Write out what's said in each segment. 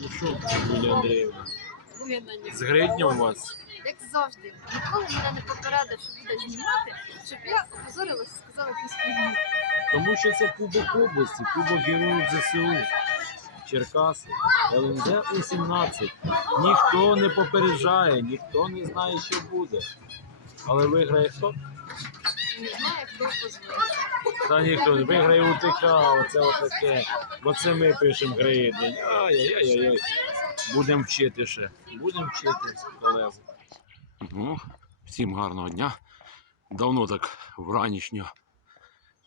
Ну що, Юлія Андріївна, з гриднем у вас? Як завжди, ніколи мене не попередив, що буде знімати, щоб я опозорилася і сказала якусь фігню. Тому що це Кубок області, Кубок Героїв ЗСУ. Черкаси, ЛНЗ У-17. Ніхто не попереджає, ніхто не знає, що буде. Але виграє хто? Не знаю, хто позвонить. Та ніхто не виграє УТК, оце отаке. Бо це ми пишемо гридень. Ай-яй-яй-яй. Будемо вчити ще. Будемо вчити колегу. Ну, всім гарного дня. Давно так вранішньо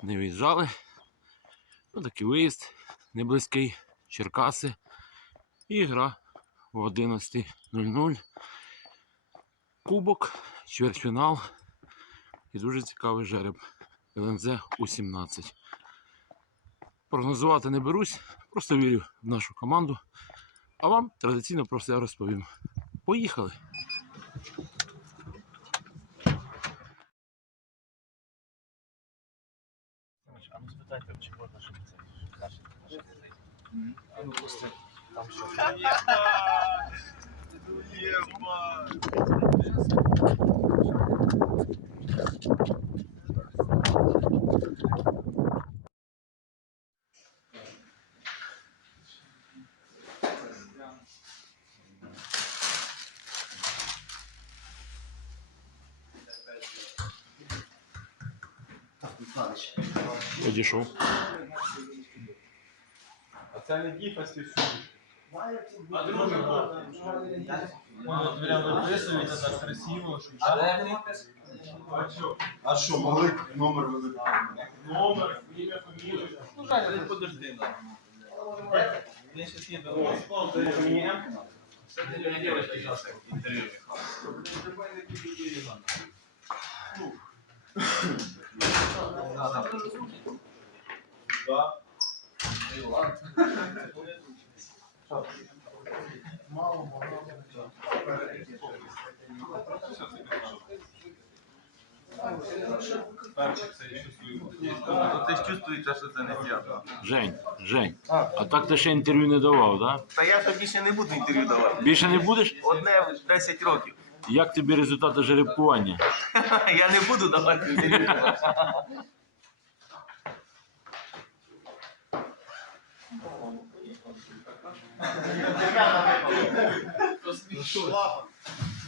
не виїжджали. Ну, такий виїзд неблизький. Черкаси. І гра в 11.00. Кубок, чвертьфінал. І дуже цікавий жереб. ЛНЗ У-17. Прогнозувати не берусь, просто вірю в нашу команду. А вам традиційно про все розповім. Поїхали! А ну спитайте, чи можна, щоб це наші наші Там що? Одійшов. А це не діфасті сюди. А друге, дверям виписують, а так красиво, щоб А що? Могли номер визивати? Номер, ім'я, фамілію. Ну, ти подожди, да. Я щас їду. Мені М? Це для дівчинки зараз інтерв'ю. Да. Перчик це свою. Це ж чувствується, що це не свято. Жень, Жень, а так ти ще інтерв'ю не давав, так? Та я тобі ще не буду інтерв'ю давати. Більше не будеш? Одне 10 років. Як тобі результати жеребкування? Я не буду давати інтерв'ю.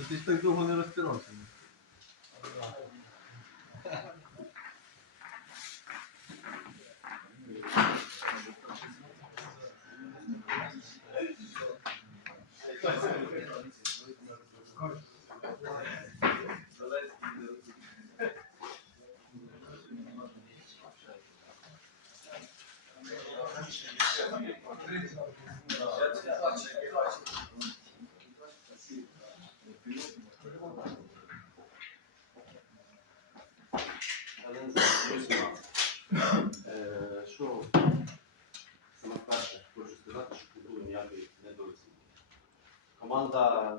Ти ж так довго не розпирався. Е, Що саме перше хочу сказати, що не було ніякої недооцінки. Команда,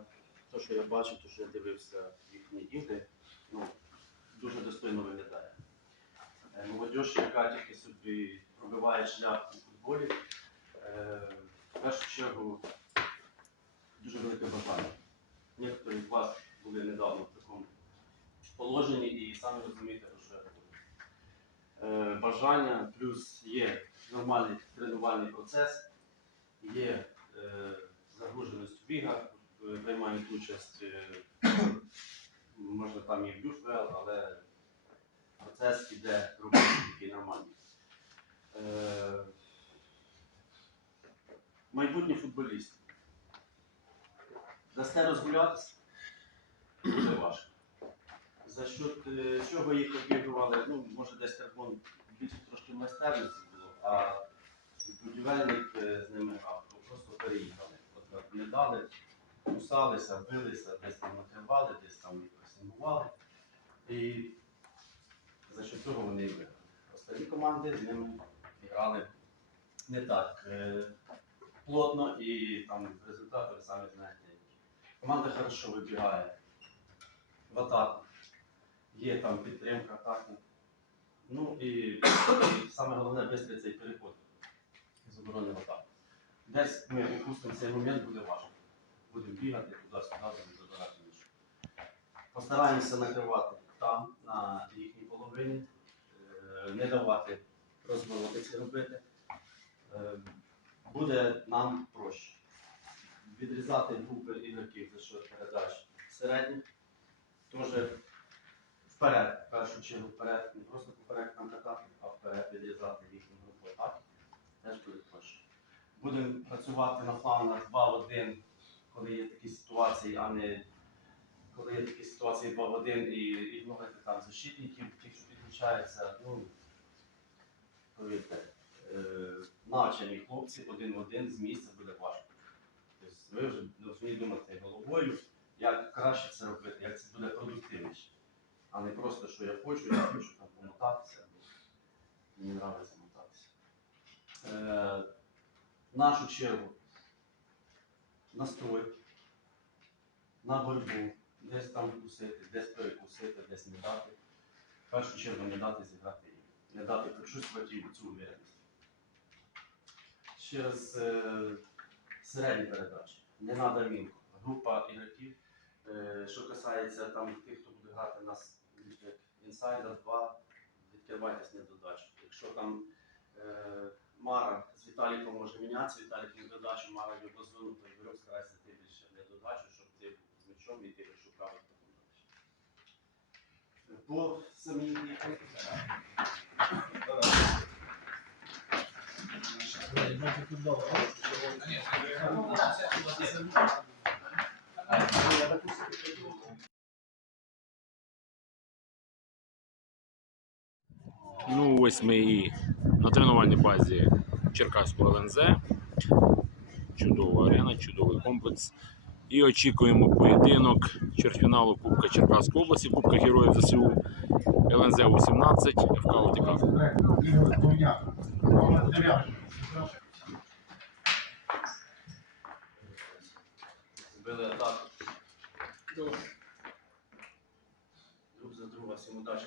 то, що я дивився їхні ігри, ну, дуже достойно виглядає. Е, Молодь, яка тільки собі пробиває шлях у футболі, е, в першу чергу дуже велике бажання. Некоторі з вас були недавно в такому положенні і самі розумієте, що я говорю е, бажання, плюс є нормальний тренувальний процес, є загруженість в бігах, приймають участь, е, можна там і в бюфвел, але процес іде робочий такий нормальний. Е, майбутні футболісти. Дасте розгулятися? Буде важко за счет е, чого їх обігрували, ну, може десь карбон більше трошки майстерності було, а будівельник е, з ними грав, то просто переїхали. От так не дали, кусалися, билися, десь там накривали, десь там їх пресингували. І за що цього вони виграли. Останні команди з ними грали не так е, плотно і там результати самі знаєте. Команда хорошо вибігає в атаку є там підтримка атаки. Ну і, саме головне швидкий цей переход з оборони в атаку. Десь ми відпустимо цей момент, буде важко. Будемо бігати туди-сюди, будемо забирати ніж. Постараємося накривати там, на їхній половині, е, не давати розворотиці робити. Е, Буде нам проще. Відрізати групи ігроків за що передач середніх. Теж вперед, в першу чергу вперед, не просто поперед там катати, а вперед відрізати їхню групу атаки. Теж буде проще. Будемо працювати на флангах 2 в 1, коли є такі ситуації, а не коли є такі ситуації 2 в 1 і ігнорити там защитників, тих, що підключаються. Ну, повірте, е, навчені хлопці один в один з місця буде важко. Тобто ви вже повинні думати головою, як краще це робити, як це буде продуктивніше. А не просто, що я хочу, я хочу там помотатися. Мені подобається мотатися. Е, нашу чергу настрой на боротьбу, десь там кусити, десь перекусити, десь не дати. В першу чергу не дати зіграти їм, не дати почувствувати цю уверенність. Через е, середні передачі. Не треба мінку. Група ігроків. Е, що касається там тих, хто буде грати нас як інсайдер 2, відкривайтесь не додачу. Якщо там е, Мара Віталіком може мінятися, Віталік не додачу, Мара в його зону, то Ігорьок старається ти більше не додачу, щоб ти був з м'ячом і ти шукав таку додачу. По самій. Ну, ось ми і на тренувальній базі Черкаського ЛНЗ. Чудова арена, чудовий комплекс. І очікуємо поєдинок чвертьфіналу Кубка Черкаської області, Кубка Героїв ЗСУ ЛНЗ 18 ФК ОТК. Друг за друга, всім удачі.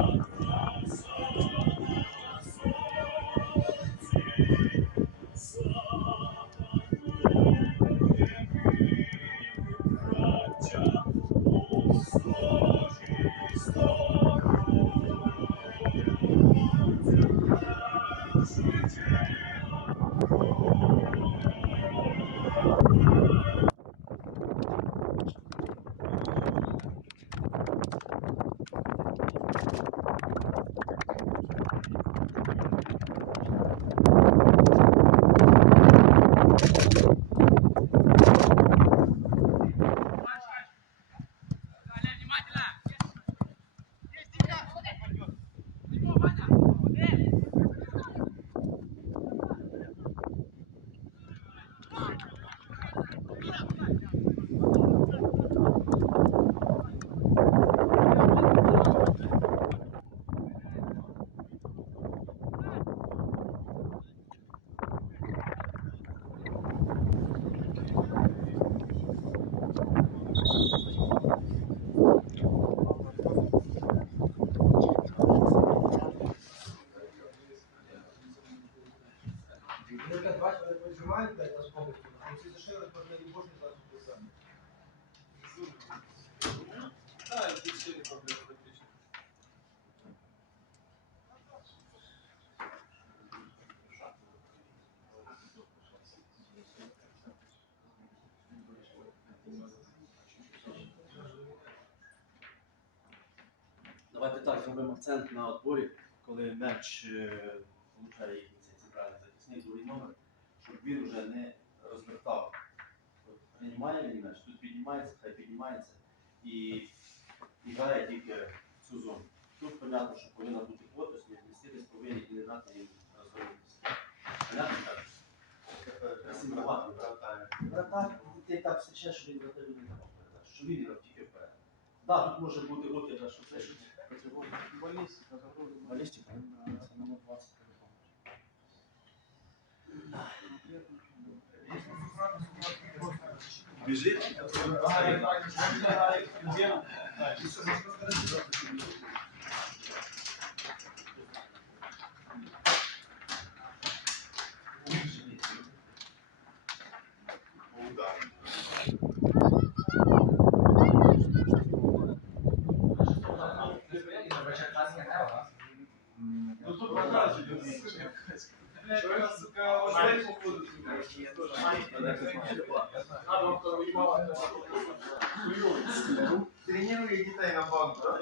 Давайте так, зробимо акцент на отборі, коли м'яч е, влучає їхній цей центральний захисник, другий номер, щоб він вже не розвертав. Приймає він м'яч, тут піднімається, хай піднімається і, грає тільки цю зону. Тут понятно, що повинна бути плотність, не зміститись повинні і не дати їм розвернутися. Понятно так? Красивувати вратаря. Вратар, ти так встрічаєш, що він вратарю не давав передачу, що він грав тільки вперед. Так, тут може бути розіграш, що це що Балістика, загроза. балістика. Це номер 20 телефон. Біжить. А, ну, то уїбала. На банку, так?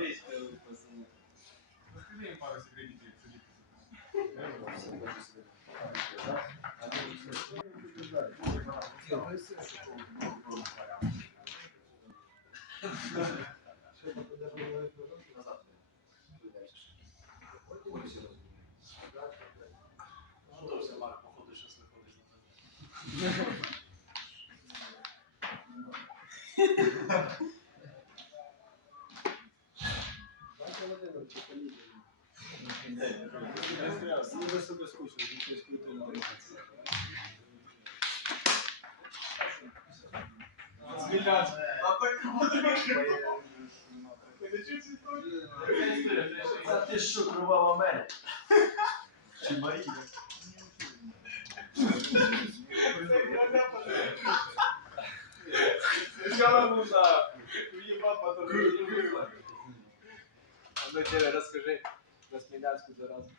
Розкажи їм пару секретів, що діти. Марк, походу, щас виходиш на Ніби себе скучно, якийсь крутий інформація. Сміляться. Та ти що, кривава Америка? Чи Марія? Сначала нужно уебать, потом А ну тебе розкажи про Смілянську заразу.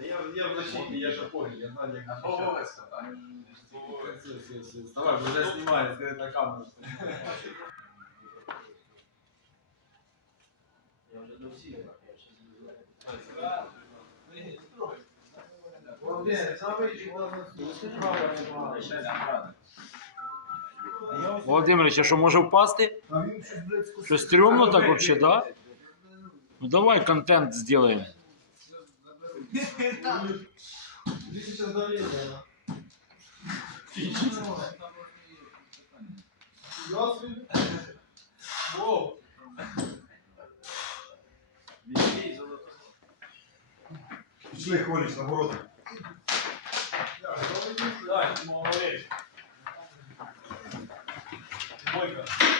Я, я в защите, я же понял, я знаю, как Обов'язково, так. Давай, уже снимай, скажи на камеру. Я вже до всіх, я ще не знаю. Володимирович, а що може впасти? Що стрьомно так вообще, да? Ну давай контент сделаем. Пішли ходиш на городи. Давай, молодец. Cuenca.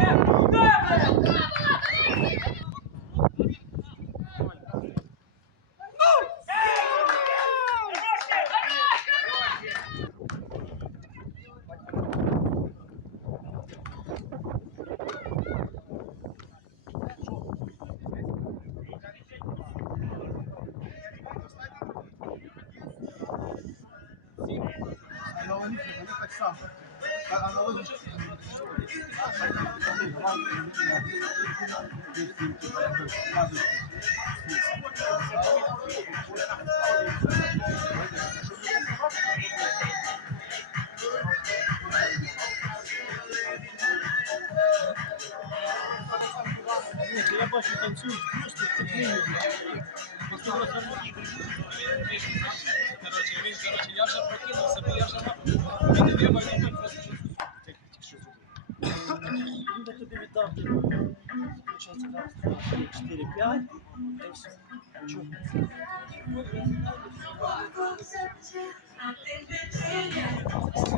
É, é, é, I think Thank you.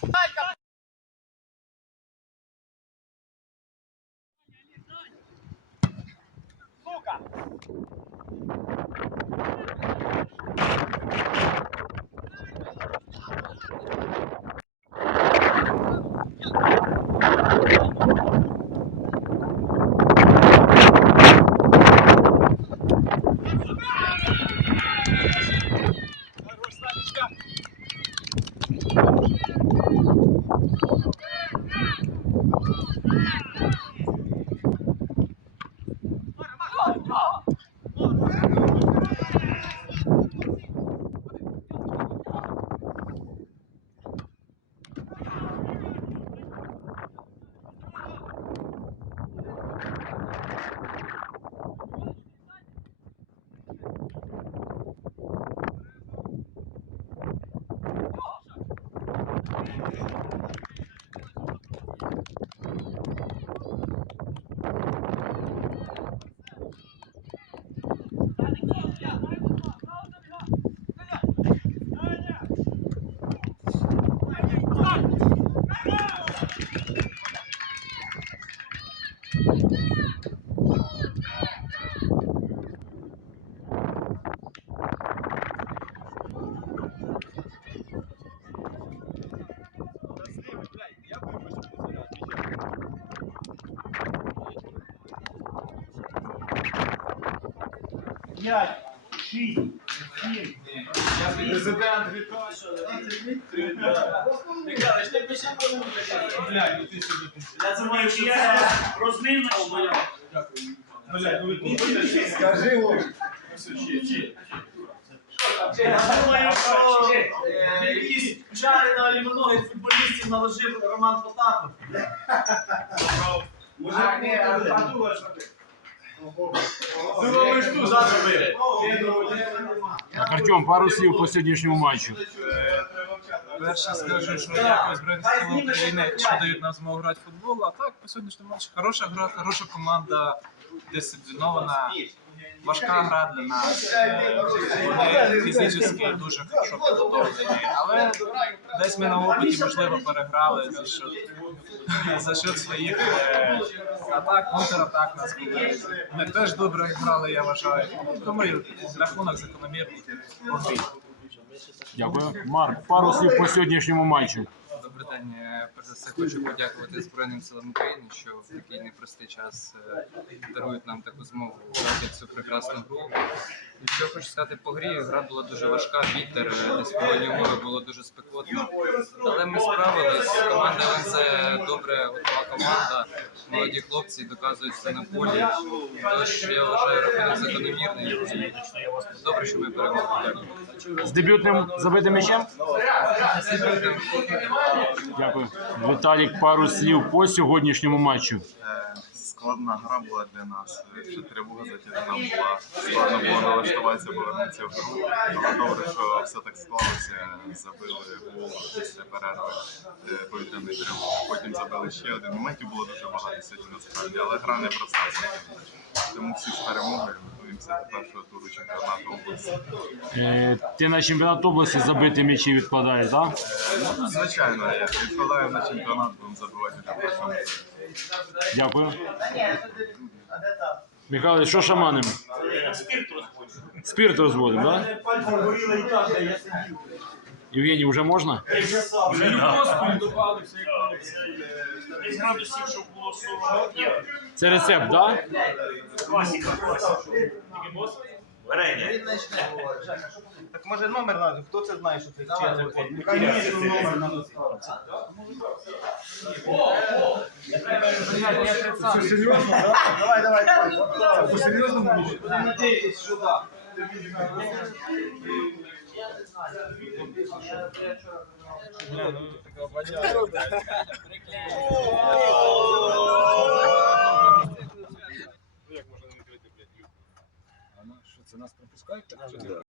Сука! 5, 6, 7. Президент Віталій. Михайлович, ти пиши по ньому. Блядь, ну ти сюди. Я думаю, що це розминка. Скажи, Вов. Я думаю, що е, якісь чари на олівоногих футболістів наложив Роман Потапов. А, ні, а ж Думаю, що тут зробили. Артем, пару слів по сьогоднішньому матчу. Перше скажу, що якось Збройним силам України, що дають нам змогу грати в футбол. А так, по сьогоднішньому матчі хороша гра, хороша команда, дисциплінована, важка гра для нас. Вони фізично дуже хорошо підготовлені, але десь ми на опиті, можливо, переграли за счет, за счет своїх е, атак, контратак нас були. Ми теж добре грали, я вважаю. Думаю, рахунок закономірний. Дякую. Марк, пару слів по сьогоднішньому матчу. Добрий день. Перш за все хочу подякувати Збройним силам України, що в такий непростий час е, дарують нам таку змогу грати цю прекрасну гру. І що хочу сказати по грі, гра була дуже важка, вітер, е, десь погодні умови було дуже спекотно. Але ми справились. Команда ЛНЗ добре готова команда. Молоді хлопці доказуються на полі. Тож я вважаю рахунок закономірний. І Добре, що ми перемогли. З дебютним забитим м'ячем? Дякую. Віталік, пару слів по сьогоднішньому матчу. Е, складна гра була для нас. Ще тривога затяжна була. Складно було налаштуватися, повернутися в гру. Але добре, що все так склалося. Забили гол після перерви е, повітряної тривоги. Потім забили ще один. Моментів було дуже багато сьогодні насправді, але гра не проста. Тому всі з перемогою готуємося до першого туру чемпіонату області. Е, ти на чемпіонат області забити м'ячі відкладаєш, так? Ну, звичайно, я відкладаю на чемпіонат, будемо забивати в першому турі. Дякую. Михайло, що шаманим? Спирт розводимо, так? Пальці горіли і так, де я сидів. Євгеній, вже можна? Вже Десь градусів, щоб було 40. Це рецепт, так? Класіка, класіка. Варення. Так. може номер надо, хто це знає, що це Конечно, номер надо. Це. Серйозно, так? Давай, давай, давай. Це серйозно було? Будемо надіятися, що так. Що це нас пропускають?